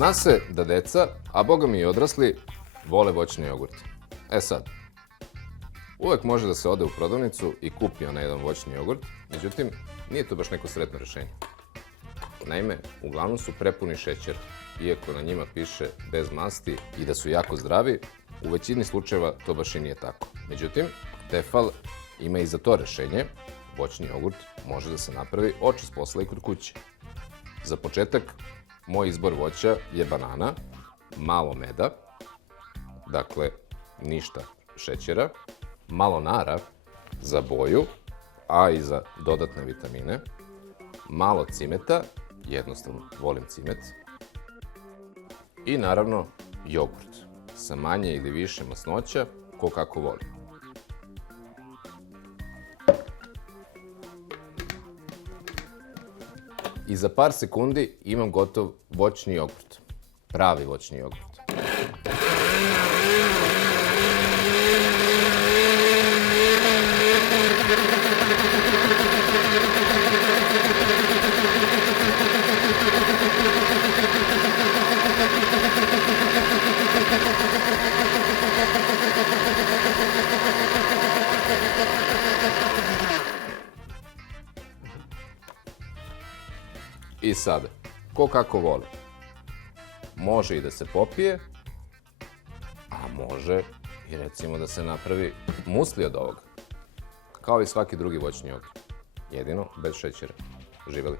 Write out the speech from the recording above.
Zna se da deca, a boga mi i odrasli, vole voćni jogurt. E sad, uvek može da se ode u prodavnicu i kupi onaj jedan voćni jogurt, međutim, nije to baš neko sretno rešenje. Naime, uglavnom su prepuni šećera, iako na njima piše bez masti i da su jako zdravi, u većini slučajeva to baš i nije tako. Međutim, Tefal ima i za to rešenje. Voćni jogurt može da se napravi očas posla i kod kuće. Za početak, moj izbor voća je banana, malo meda, dakle ništa šećera, malo nara za boju, a i za dodatne vitamine, malo cimeta, jednostavno volim cimet, i naravno jogurt sa manje ili više masnoća, ko kako voli. I za par sekundi imam gotov voćni jogurt. Pravi voćni jogurt. I sada, ko kako voli. Može i da se popije, a može i recimo da se napravi musli od ovoga. Kao i svaki drugi voćni jogurt. Jedino bez šećera. Živeli.